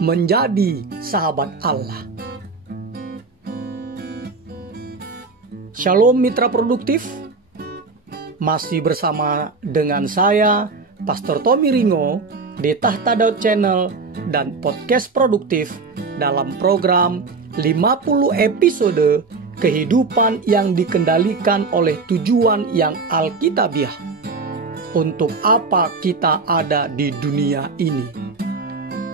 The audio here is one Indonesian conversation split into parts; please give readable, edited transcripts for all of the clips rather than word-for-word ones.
menjadi sahabat Allah. Shalom mitra produktif, masih bersama dengan saya Pastor Tommy Ringo di Tahta Daud Channel dan Podcast Produktif dalam program 50 episode kehidupan yang dikendalikan oleh tujuan yang alkitabiah. Untuk apa kita ada di dunia ini?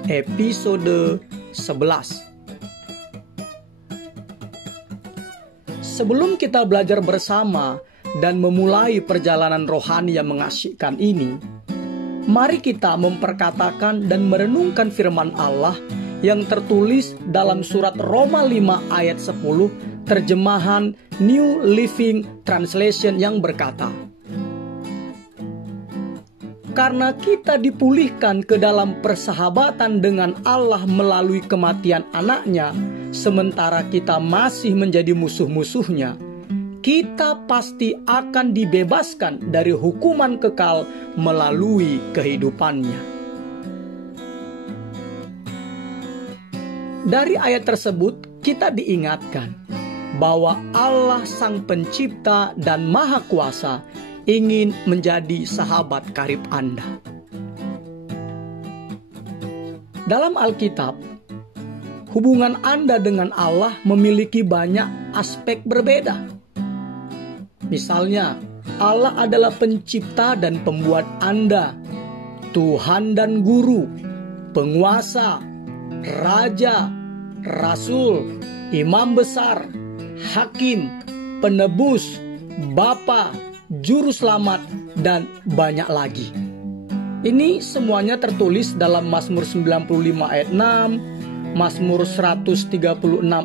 Episode 11. Sebelum kita belajar bersama dan memulai perjalanan rohani yang mengasyikkan ini, mari kita memperkatakan dan merenungkan firman Allah yang tertulis dalam surat Roma 5 ayat 10 terjemahan New Living Translation yang berkata, karena kita dipulihkan ke dalam persahabatan dengan Allah melalui kematian anaknya, sementara kita masih menjadi musuh-musuhnya, kita pasti akan dibebaskan dari hukuman kekal melalui kehidupannya. Dari ayat tersebut kita diingatkan bahwa Allah Sang Pencipta dan Maha Kuasa ingin menjadi sahabat karib Anda. Dalam Alkitab, hubungan Anda dengan Allah memiliki banyak aspek berbeda. Misalnya, Allah adalah pencipta dan pembuat Anda, Tuhan dan Guru, penguasa, Raja, Rasul, Imam Besar, Hakim, Penebus, Bapa, Juru Selamat, dan banyak lagi. Ini semuanya tertulis dalam Mazmur 95 ayat 6, Mazmur 136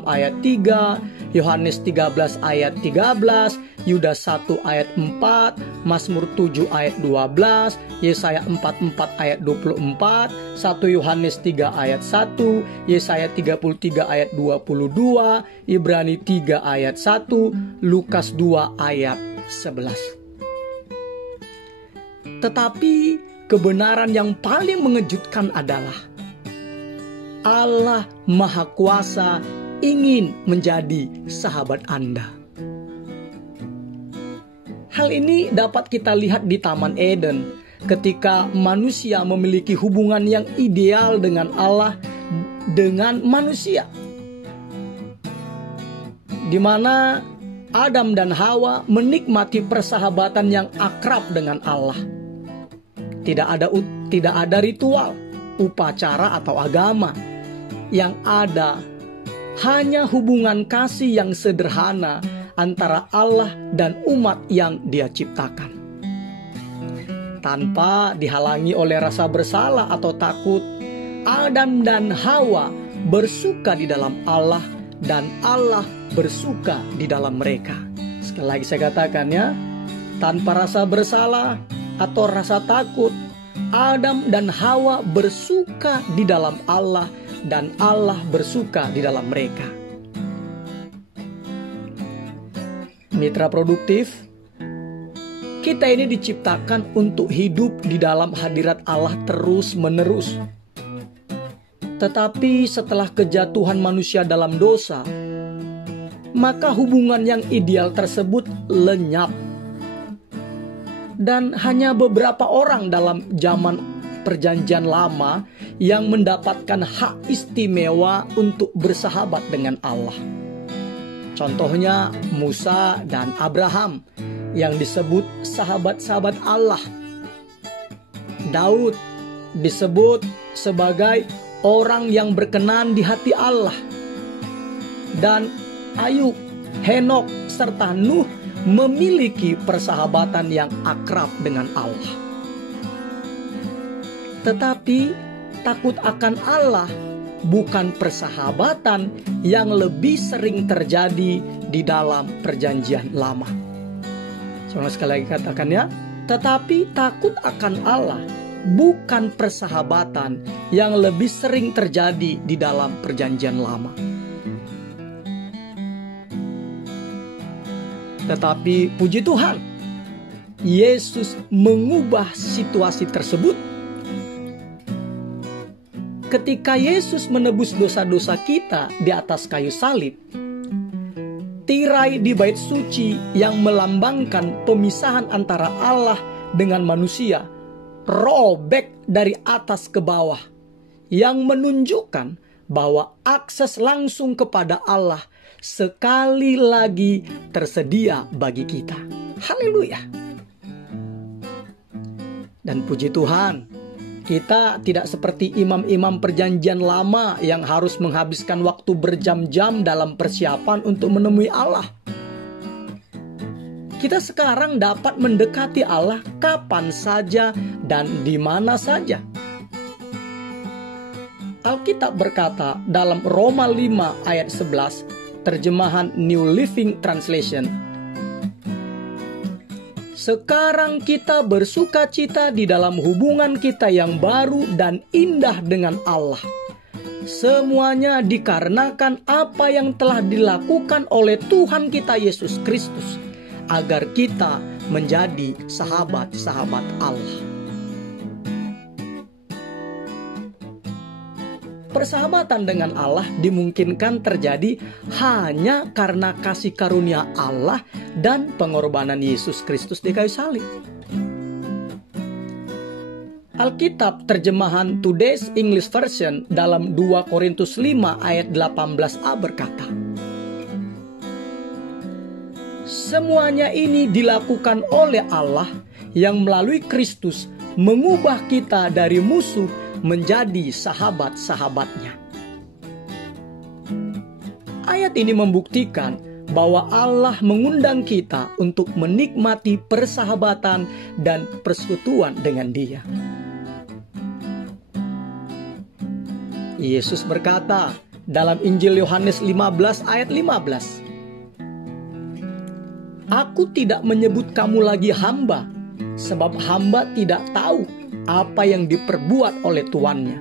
ayat 3, Yohanes 13 ayat 13, Yudas 1 ayat 4, Mazmur 7 ayat 12, Yesaya 44 ayat 24, 1 Yohanes 3 ayat 1, Yesaya 33 ayat 22, Ibrani 3 ayat 1, Lukas 2 ayat 11. Tetapi kebenaran yang paling mengejutkan adalah Allah Maha Kuasa ingin menjadi sahabat Anda. Hal ini dapat kita lihat di Taman Eden ketika manusia memiliki hubungan yang ideal dengan Allah dengan manusia, di mana Adam dan Hawa menikmati persahabatan yang akrab dengan Allah. Tidak ada ritual, upacara atau agama. Yang ada hanya hubungan kasih yang sederhana antara Allah dan umat yang Dia ciptakan. Tanpa dihalangi oleh rasa bersalah atau takut, Adam dan Hawa bersuka di dalam Allah dan Allah bersuka di dalam mereka. Sekali lagi saya katakan ya, tanpa rasa bersalah atau rasa takut, Adam dan Hawa bersuka di dalam Allah dan Allah bersuka di dalam mereka. Mitra produktif, kita ini diciptakan untuk hidup di dalam hadirat Allah terus-menerus. Tetapi setelah kejatuhan manusia dalam dosa, maka hubungan yang ideal tersebut lenyap. Dan hanya beberapa orang dalam zaman Perjanjian Lama yang mendapatkan hak istimewa untuk bersahabat dengan Allah. Contohnya Musa dan Abraham yang disebut sahabat-sahabat Allah. Daud disebut sebagai orang yang berkenan di hati Allah. Dan Ayub, Henok, serta Nuh memiliki persahabatan yang akrab dengan Allah. Tetapi takut akan Allah bukan persahabatan yang lebih sering terjadi di dalam Perjanjian Lama. Saya sekali lagi katakan ya, tetapi takut akan Allah bukan persahabatan yang lebih sering terjadi di dalam Perjanjian Lama. Tetapi puji Tuhan, Yesus mengubah situasi tersebut. ketika Yesus menebus dosa-dosa kita di atas kayu salib, tirai di bait suci yang melambangkan pemisahan antara Allah dengan manusia robek dari atas ke bawah, yang menunjukkan bahwa akses langsung kepada Allah sekali lagi tersedia bagi kita. Haleluya. Dan puji Tuhan, kita tidak seperti imam-imam perjanjian lama yang harus menghabiskan waktu berjam-jam dalam persiapan untuk menemui Allah. Kita sekarang dapat mendekati Allah kapan saja dan di mana saja. Alkitab berkata dalam Roma 5 ayat 11, terjemahan New Living Translation, sekarang kita bersukacita di dalam hubungan kita yang baru dan indah dengan Allah. Semuanya dikarenakan apa yang telah dilakukan oleh Tuhan kita Yesus Kristus, agar kita menjadi sahabat-sahabat Allah. Persahabatan dengan Allah dimungkinkan terjadi hanya karena kasih karunia Allah dan pengorbanan Yesus Kristus di kayu salib. Alkitab terjemahan Today's English Version dalam 2 Korintus 5 ayat 18a berkata, semuanya ini dilakukan oleh Allah yang melalui Kristus mengubah kita dari musuh menjadi sahabat-sahabatnya. Ayat ini membuktikan bahwa Allah mengundang kita untuk menikmati persahabatan dan persekutuan dengan Dia. Yesus berkata dalam Injil Yohanes 15 ayat 15, aku tidak menyebut kamu lagi hamba, sebab hamba tidak tahu apa yang diperbuat oleh tuannya.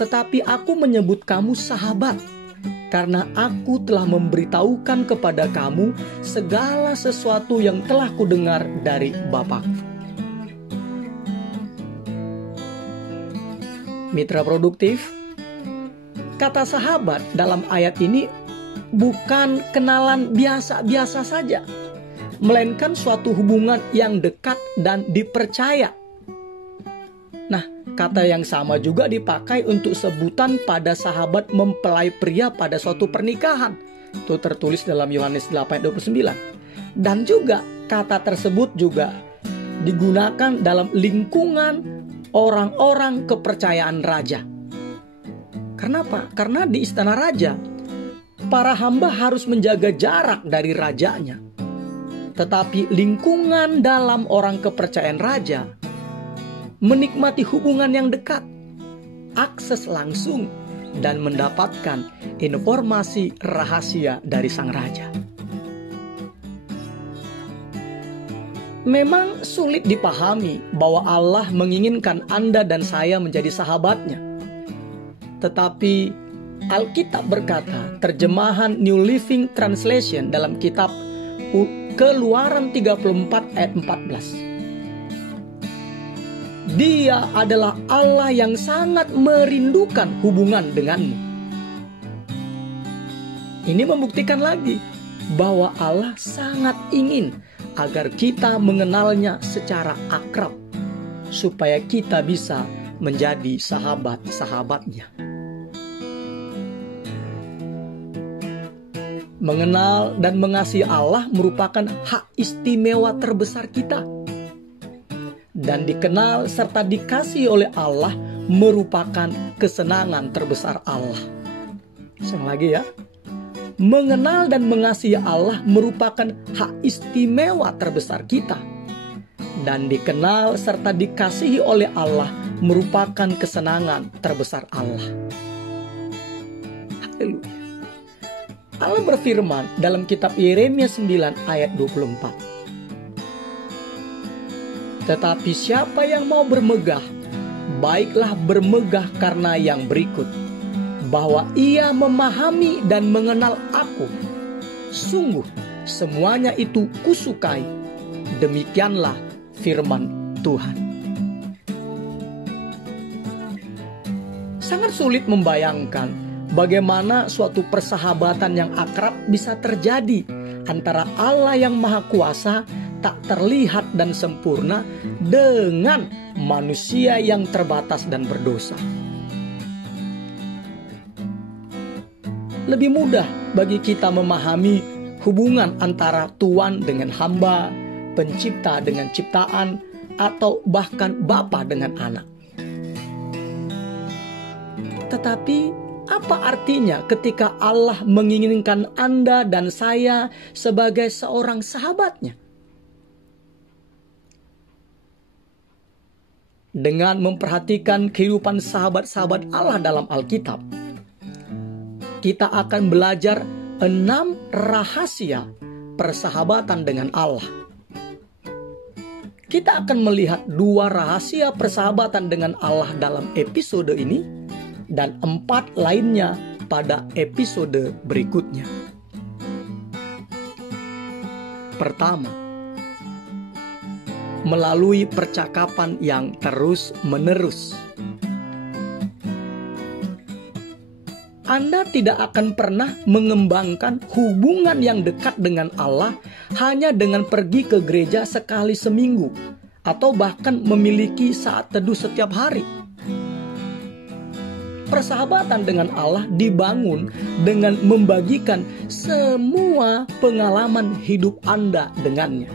Tetapi aku menyebut kamu sahabat, karena aku telah memberitahukan kepada kamu segala sesuatu yang telah kudengar dari Bapa-Ku. Mitra produktif, kata sahabat dalam ayat ini bukan kenalan biasa-biasa saja, melainkan suatu hubungan yang dekat dan dipercaya. Nah, kata yang sama juga dipakai untuk sebutan pada sahabat mempelai pria pada suatu pernikahan. Itu tertulis dalam Yohanes 8:29. Dan juga kata tersebut juga digunakan dalam lingkungan orang-orang kepercayaan raja. Kenapa? Karena di istana raja, para hamba harus menjaga jarak dari rajanya. Tetapi lingkungan dalam orang kepercayaan raja menikmati hubungan yang dekat, akses langsung, dan mendapatkan informasi rahasia dari sang raja. Memang sulit dipahami bahwa Allah menginginkan Anda dan saya menjadi sahabatnya. Tetapi Alkitab berkata, terjemahan New Living Translation dalam kitab Keluaran 34 ayat 14, Dia adalah Allah yang sangat merindukan hubungan denganmu. Ini membuktikan lagi bahwa Allah sangat ingin agar kita mengenalnya secara akrab, supaya kita bisa menjadi sahabat-sahabatnya. Mengenal dan mengasihi Allah merupakan hak istimewa terbesar kita. Dan dikenal serta dikasihi oleh Allah merupakan kesenangan terbesar Allah. Sekali lagi ya. Mengenal dan mengasihi Allah merupakan hak istimewa terbesar kita. Dan dikenal serta dikasihi oleh Allah merupakan kesenangan terbesar Allah. Haleluya. Allah berfirman dalam kitab Yeremia 9 ayat 24. Tetapi siapa yang mau bermegah, baiklah bermegah karena yang berikut, bahwa ia memahami dan mengenal aku. Sungguh semuanya itu kusukai. Demikianlah firman Tuhan. Sangat sulit membayangkan bagaimana suatu persahabatan yang akrab bisa terjadi antara Allah yang Maha Kuasa tak terlihat dan sempurna dengan manusia yang terbatas dan berdosa. Lebih mudah bagi kita memahami hubungan antara Tuhan dengan hamba, pencipta dengan ciptaan, atau bahkan bapa dengan anak. Tetapi apa artinya ketika Allah menginginkan Anda dan saya sebagai seorang sahabatnya? Dengan memperhatikan kehidupan sahabat-sahabat Allah dalam Alkitab, kita akan belajar 6 rahasia persahabatan dengan Allah. Kita akan melihat 2 rahasia persahabatan dengan Allah dalam episode ini, dan 4 lainnya pada episode berikutnya. Pertama, melalui percakapan yang terus-menerus. Anda tidak akan pernah mengembangkan hubungan yang dekat dengan Allah hanya dengan pergi ke gereja sekali seminggu, atau bahkan memiliki saat teduh setiap hari. Persahabatan dengan Allah dibangun dengan membagikan semua pengalaman hidup Anda dengannya.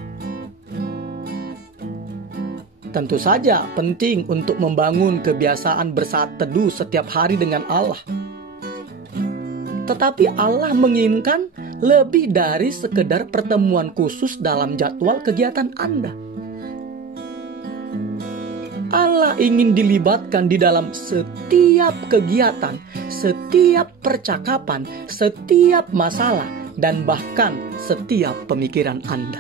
Tentu saja penting untuk membangun kebiasaan bersaat teduh setiap hari dengan Allah. Tetapi Allah menginginkan lebih dari sekedar pertemuan khusus dalam jadwal kegiatan Anda. Allah ingin dilibatkan di dalam setiap kegiatan, setiap percakapan, setiap masalah, dan bahkan setiap pemikiran Anda.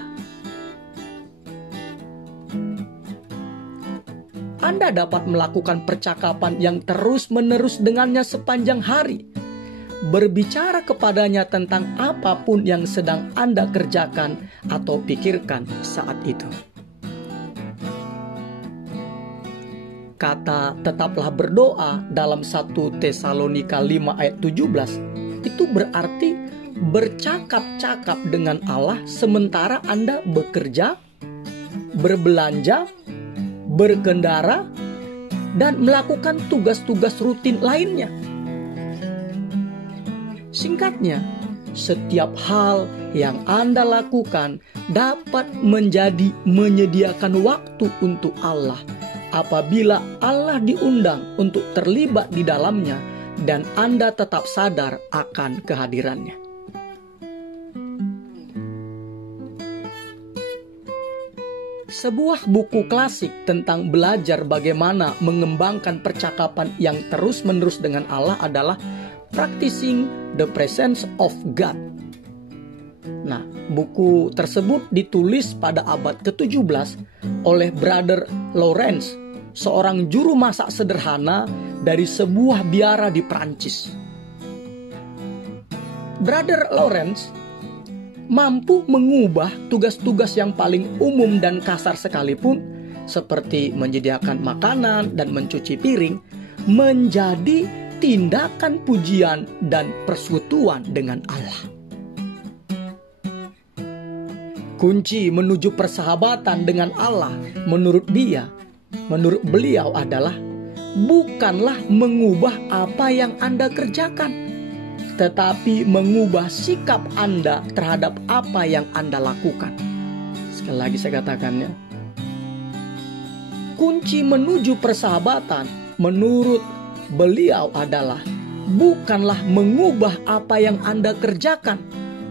Anda dapat melakukan percakapan yang terus-menerus dengannya sepanjang hari, berbicara kepadanya tentang apapun yang sedang Anda kerjakan atau pikirkan saat itu. Kata tetaplah berdoa dalam 1 Tesalonika 5 ayat 17 itu berarti bercakap-cakap dengan Allah sementara Anda bekerja, berbelanja, berkendara, dan melakukan tugas-tugas rutin lainnya. Singkatnya, setiap hal yang Anda lakukan dapat menjadi menyediakan waktu untuk Allah apabila Allah diundang untuk terlibat di dalamnya dan Anda tetap sadar akan kehadirannya. Sebuah buku klasik tentang belajar bagaimana mengembangkan percakapan yang terus-menerus dengan Allah adalah Practicing the Presence of God. Nah, buku tersebut ditulis pada abad ke-17 oleh Brother Lawrence, seorang juru masak sederhana dari sebuah biara di Prancis. Brother Lawrence mampu mengubah tugas-tugas yang paling umum dan kasar sekalipun, seperti menyediakan makanan dan mencuci piring, menjadi tindakan pujian dan persekutuan dengan Allah. Kunci menuju persahabatan dengan Allah menurut beliau adalah bukanlah mengubah apa yang Anda kerjakan, tetapi mengubah sikap Anda terhadap apa yang Anda lakukan. Sekali lagi saya katakannya, kunci menuju persahabatan menurut beliau adalah bukanlah mengubah apa yang Anda kerjakan,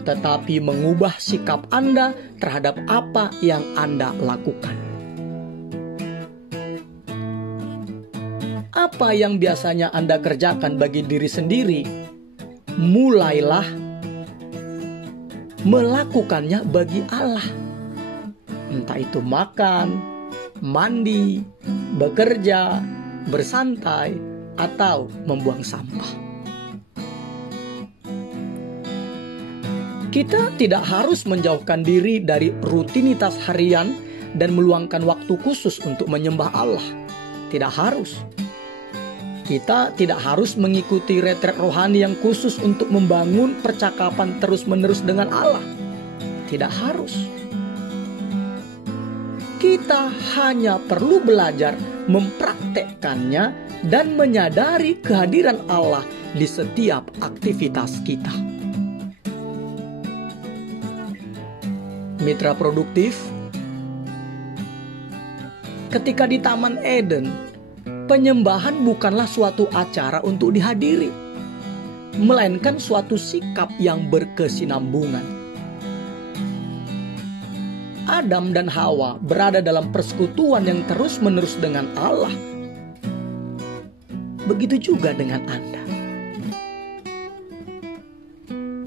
tetapi mengubah sikap Anda terhadap apa yang Anda lakukan. Apa yang biasanya Anda kerjakan bagi diri sendiri, mulailah melakukannya bagi Allah. Entah itu makan, mandi, bekerja, bersantai, atau membuang sampah. Kita tidak harus menjauhkan diri dari rutinitas harian dan meluangkan waktu khusus untuk menyembah Allah. Tidak harus. Kita tidak harus mengikuti retret rohani yang khusus untuk membangun percakapan terus-menerus dengan Allah. Tidak harus. Kita hanya perlu belajar mempraktekkannya dan menyadari kehadiran Allah di setiap aktivitas kita. Mitra produktif, ketika di Taman Eden, penyembahan bukanlah suatu acara untuk dihadiri, melainkan suatu sikap yang berkesinambungan. Adam dan Hawa berada dalam persekutuan yang terus-menerus dengan Allah. Begitu juga dengan Anda.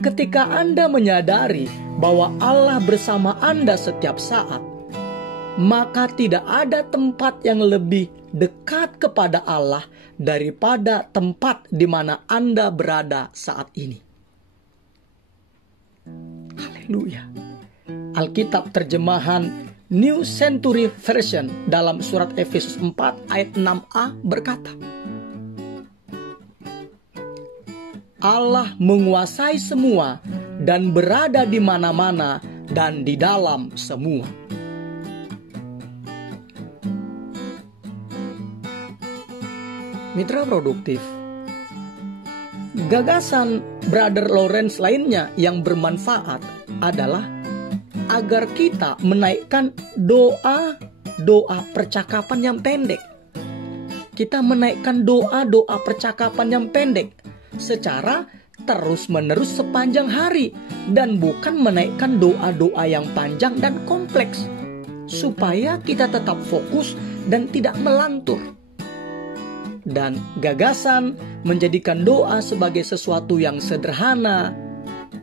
Ketika Anda menyadari bahwa Allah bersama Anda setiap saat, maka tidak ada tempat yang lebih dekat kepada Allah daripada tempat di mana Anda berada saat ini. Haleluya. Alkitab terjemahan New Century Version dalam surat Efesus 4 ayat 6a berkata, Allah menguasai semua dan berada di mana-mana dan di dalam semua. Mitra produktif, gagasan Brother Lawrence lainnya yang bermanfaat adalah agar kita menaikkan doa percakapan yang pendek. Kita menaikkan doa percakapan yang pendek secara terus-menerus sepanjang hari, dan bukan menaikkan doa-doa yang panjang dan kompleks, supaya kita tetap fokus dan tidak melantur. Dan gagasan menjadikan doa sebagai sesuatu yang sederhana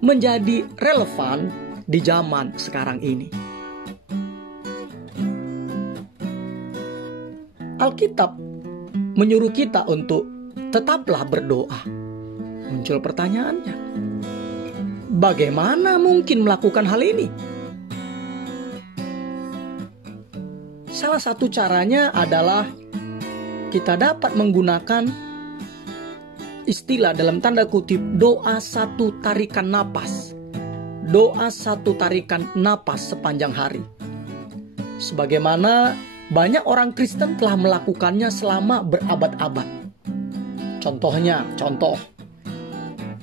menjadi relevan di zaman sekarang ini. Alkitab menyuruh kita untuk tetaplah berdoa. Muncul pertanyaannya, bagaimana mungkin melakukan hal ini? Salah satu caranya adalah kita dapat menggunakan istilah dalam tanda kutip doa satu tarikan napas. Doa satu tarikan napas sepanjang hari. Sebagaimana banyak orang Kristen telah melakukannya selama berabad-abad. Contoh,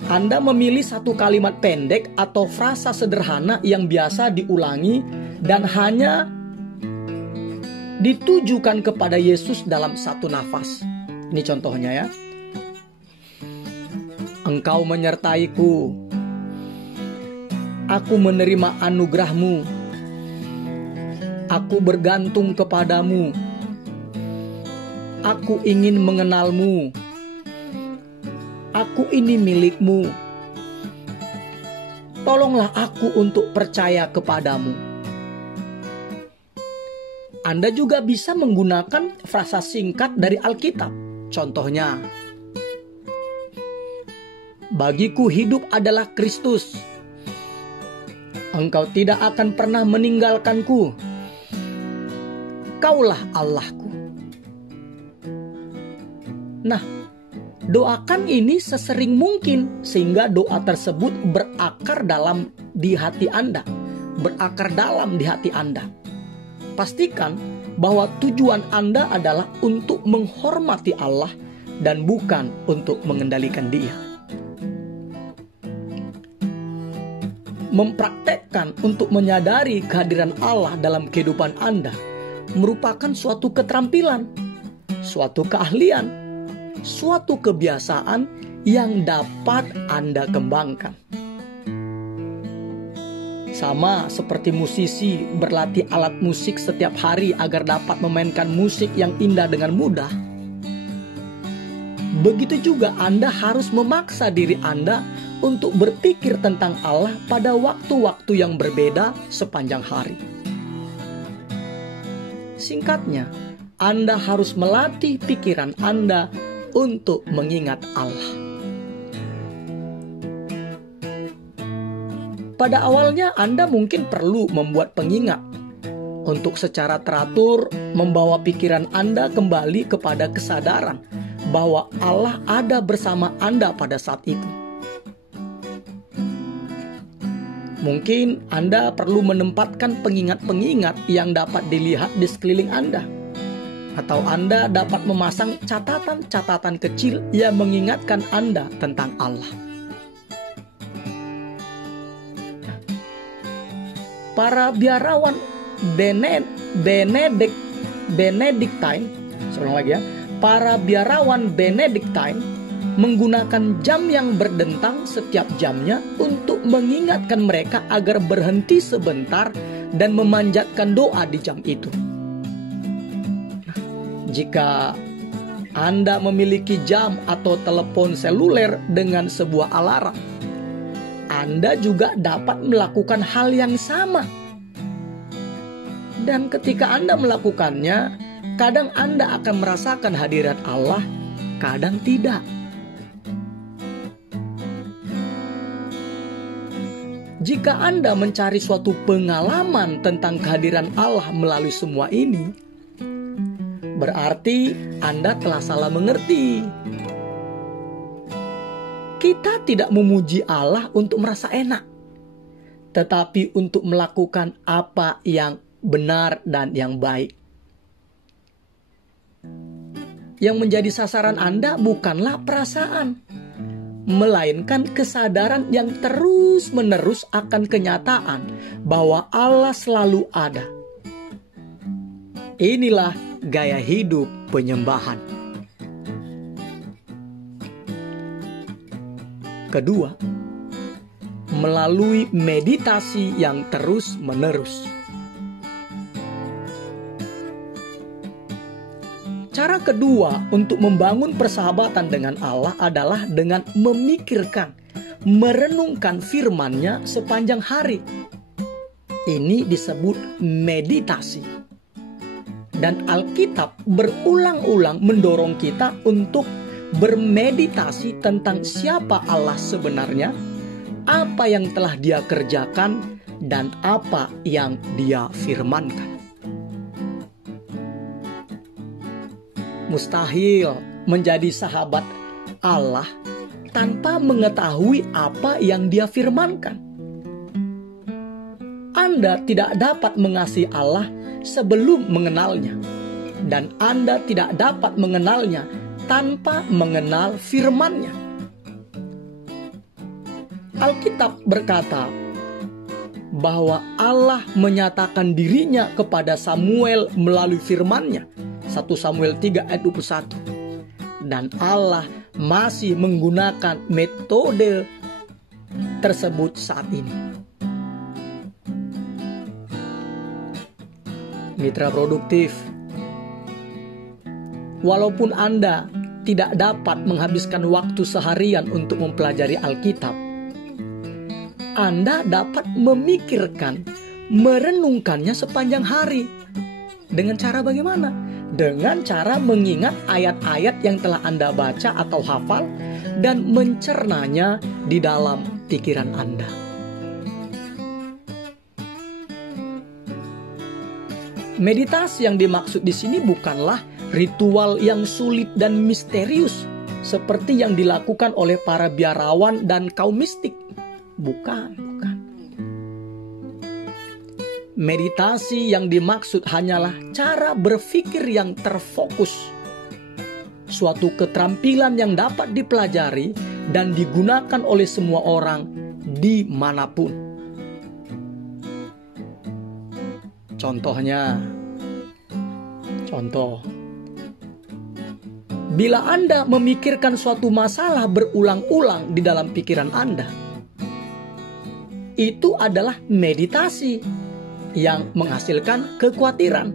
Anda memilih satu kalimat pendek atau frasa sederhana yang biasa diulangi dan hanya ditujukan kepada Yesus dalam satu nafas. Ini contohnya ya. Engkau menyertaiku. Aku menerima anugerah-Mu. Aku bergantung kepadamu. Aku ingin mengenal-Mu. Aku ini milik-Mu. Tolonglah aku untuk percaya kepadamu. Anda juga bisa menggunakan frasa singkat dari Alkitab. Contohnya, bagiku hidup adalah Kristus. Engkau tidak akan pernah meninggalkanku. Kaulah Allahku. Nah, doakan ini sesering mungkin sehingga doa tersebut berakar dalam di hati Anda. Berakar dalam di hati Anda. Pastikan bahwa tujuan Anda adalah untuk menghormati Allah dan bukan untuk mengendalikan Dia. Mempraktekkan untuk menyadari kehadiran Allah dalam kehidupan Anda merupakan suatu keterampilan, suatu keahlian, suatu kebiasaan yang dapat Anda kembangkan. Sama seperti musisi berlatih alat musik setiap hari agar dapat memainkan musik yang indah dengan mudah. Begitu juga Anda harus memaksa diri Anda untuk berpikir tentang Allah pada waktu-waktu yang berbeda sepanjang hari. Singkatnya, Anda harus melatih pikiran Anda untuk mengingat Allah. Pada awalnya Anda mungkin perlu membuat pengingat untuk secara teratur membawa pikiran Anda kembali kepada kesadaran bahwa Allah ada bersama Anda pada saat itu. Mungkin Anda perlu menempatkan pengingat-pengingat yang dapat dilihat di sekeliling Anda. Atau Anda dapat memasang catatan-catatan kecil yang mengingatkan Anda tentang Allah. Para biarawan Benedictine, para biarawan Benedictine menggunakan jam yang berdentang setiap jamnya untuk mengingatkan mereka agar berhenti sebentar dan memanjatkan doa di jam itu. Jika Anda memiliki jam atau telepon seluler dengan sebuah alarm, Anda juga dapat melakukan hal yang sama. Dan ketika Anda melakukannya, kadang Anda akan merasakan hadirat Allah, kadang tidak. Jika Anda mencari suatu pengalaman tentang kehadiran Allah melalui semua ini, berarti Anda telah salah mengerti. Kita tidak memuji Allah untuk merasa enak, tetapi untuk melakukan apa yang benar dan yang baik. Yang menjadi sasaran Anda bukanlah perasaan, melainkan kesadaran yang terus-menerus akan kenyataan bahwa Allah selalu ada. Inilah gaya hidup penyembahan. Kedua, melalui meditasi yang terus-menerus. Cara kedua untuk membangun persahabatan dengan Allah adalah dengan memikirkan, merenungkan firman-Nya sepanjang hari. Ini disebut meditasi. Dan Alkitab berulang-ulang mendorong kita untuk bermeditasi tentang siapa Allah sebenarnya, apa yang telah Dia kerjakan, dan apa yang Dia firmankan. Mustahil menjadi sahabat Allah tanpa mengetahui apa yang Dia firmankan. Anda tidak dapat mengasihi Allah sebelum mengenalnya, dan Anda tidak dapat mengenalnya tanpa mengenal firman-Nya. Alkitab berkata bahwa Allah menyatakan dirinya kepada Samuel melalui firman-Nya. 1 Samuel 3 ayat 21. Dan Allah masih menggunakan metode tersebut saat ini. Mitra produktif, walaupun Anda tidak dapat menghabiskan waktu seharian untuk mempelajari Alkitab, Anda dapat memikirkan, merenungkannya sepanjang hari. Dengan cara bagaimana? Dengan cara mengingat ayat-ayat yang telah Anda baca atau hafal dan mencernanya di dalam pikiran Anda. Meditasi yang dimaksud di sini bukanlah ritual yang sulit dan misterius seperti yang dilakukan oleh para biarawan dan kaum mistik. Bukan. Meditasi yang dimaksud hanyalah cara berpikir yang terfokus. Suatu keterampilan yang dapat dipelajari dan digunakan oleh semua orang dimanapun. Contoh. Bila Anda memikirkan suatu masalah berulang-ulang di dalam pikiran Anda, itu adalah meditasi yang menghasilkan kekhawatiran.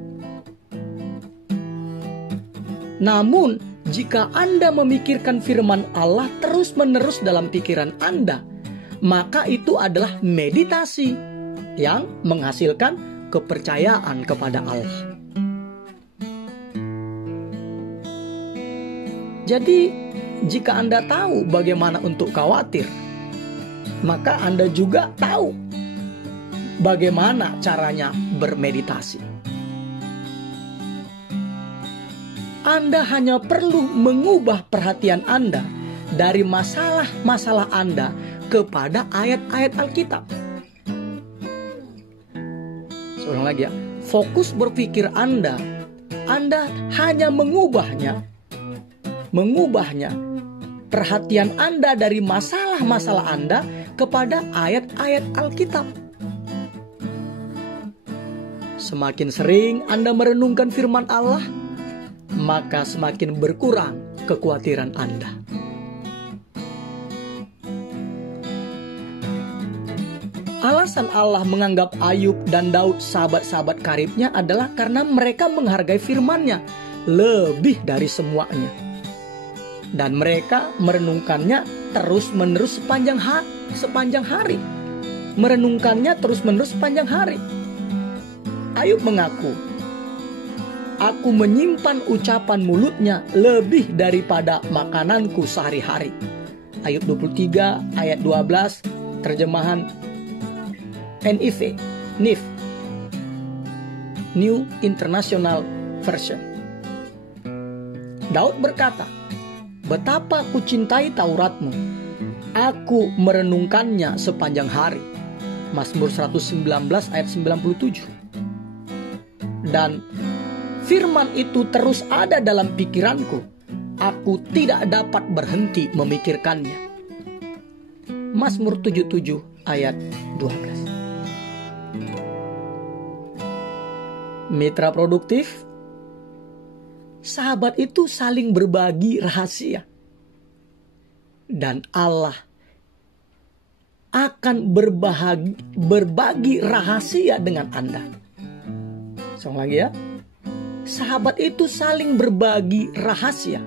Namun, jika Anda memikirkan firman Allah terus-menerus dalam pikiran Anda, maka itu adalah meditasi yang menghasilkan kepercayaan kepada Allah. Jadi, jika Anda tahu bagaimana untuk khawatir, maka Anda juga tahu bagaimana caranya bermeditasi. Anda hanya perlu mengubah perhatian Anda dari masalah-masalah Anda kepada ayat-ayat Alkitab. Seorang lagi ya, fokus berpikir Anda hanya mengubahnya perhatian Anda dari masalah-masalah Anda kepada ayat-ayat Alkitab. Semakin sering Anda merenungkan firman Allah, maka semakin berkurang kekhawatiran Anda. Alasan Allah menganggap Ayub dan Daud sahabat-sahabat karibnya adalah karena mereka menghargai firman-Nya lebih dari semuanya. Dan mereka merenungkannya terus-menerus sepanjang hari. Merenungkannya terus-menerus sepanjang hari. Ayub mengaku, "Aku menyimpan ucapan mulutnya lebih daripada makananku sehari-hari." Ayub 23 ayat 12, terjemahan NIV, New International Version. Daud berkata, "Betapa aku cintai Tauratmu, aku merenungkannya sepanjang hari." Mazmur 119 ayat 97. Dan firman itu terus ada dalam pikiranku, aku tidak dapat berhenti memikirkannya. Mazmur 77 ayat 12. Mitra produktif, sahabat itu saling berbagi rahasia. Dan Allah akan berbagi rahasia dengan Anda. Sekali lagi ya. Sahabat itu saling berbagi rahasia.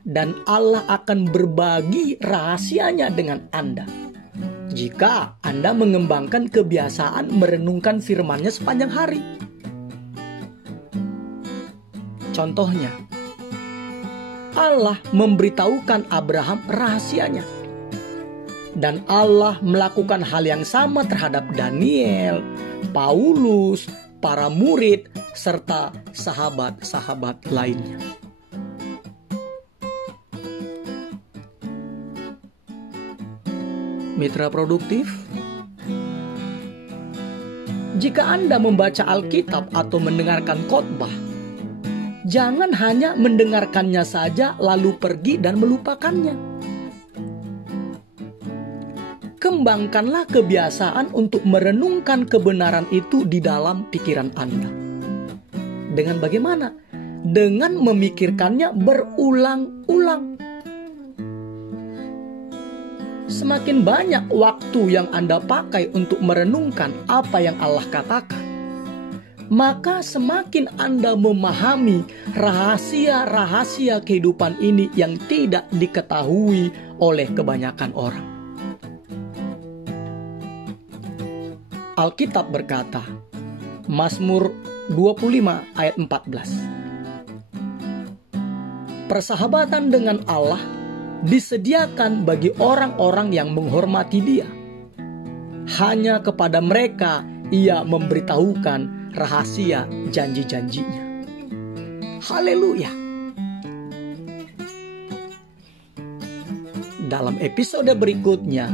Dan Allah akan berbagi rahasianya dengan Anda. Jika Anda mengembangkan kebiasaan merenungkan firman-Nya sepanjang hari. Contohnya, Allah memberitahukan Abraham rahasianya. Dan Allah melakukan hal yang sama terhadap Daniel, Paulus, para murid, serta sahabat-sahabat lainnya. Mitra produktif, jika Anda membaca Alkitab atau mendengarkan khotbah, jangan hanya mendengarkannya saja lalu pergi dan melupakannya. Kembangkanlah kebiasaan untuk merenungkan kebenaran itu di dalam pikiran Anda. Dengan bagaimana? Dengan memikirkannya berulang-ulang. Semakin banyak waktu yang Anda pakai untuk merenungkan apa yang Allah katakan, maka semakin Anda memahami rahasia-rahasia kehidupan ini yang tidak diketahui oleh kebanyakan orang. Alkitab berkata, Mazmur 25 ayat 14. Persahabatan dengan Allah disediakan bagi orang-orang yang menghormati Dia. Hanya kepada mereka Ia memberitahukan rahasia janji-janjinya. Haleluya. Dalam episode berikutnya,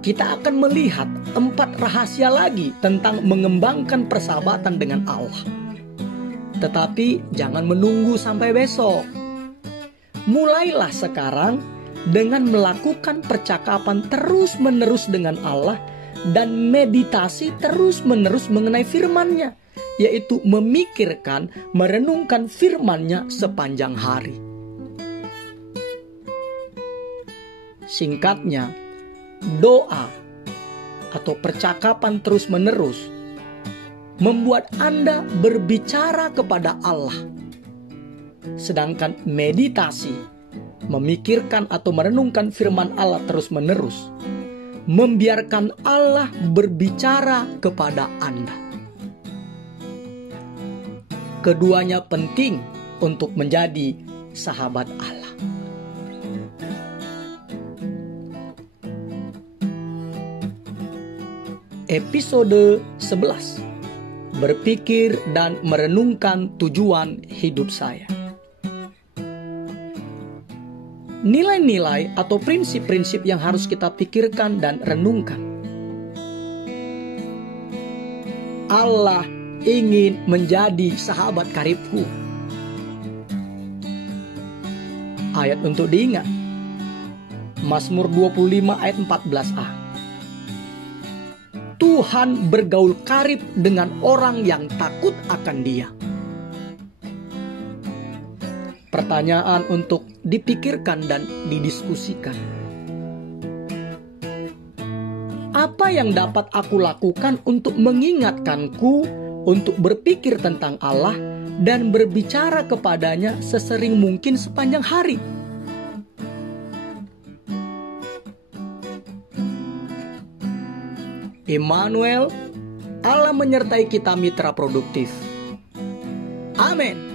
kita akan melihat 4 rahasia lagi tentang mengembangkan persahabatan dengan Allah. Tetapi jangan menunggu sampai besok. Mulailah sekarang dengan melakukan percakapan terus-menerus dengan Allah dan meditasi terus-menerus mengenai firman-Nya, yaitu memikirkan, merenungkan firman-Nya sepanjang hari. Singkatnya, doa atau percakapan terus-menerus membuat Anda berbicara kepada Allah. Sedangkan meditasi, memikirkan atau merenungkan firman Allah terus-menerus, membiarkan Allah berbicara kepada Anda. Keduanya penting untuk menjadi sahabat Allah. Episode 11. Berpikir dan merenungkan tujuan hidup saya. nilai-nilai atau prinsip-prinsip yang harus kita pikirkan dan renungkan. Allah ingin menjadi sahabat karibku. Ayat untuk diingat, Mazmur 25 ayat 14a. Tuhan bergaul karib dengan orang yang takut akan Dia. Pertanyaan untuk dipikirkan dan didiskusikan. Apa yang dapat aku lakukan untuk mengingatkanku untuk berpikir tentang Allah dan berbicara kepadanya sesering mungkin sepanjang hari? Immanuel, Allah menyertai kita mitra produktif. Amin.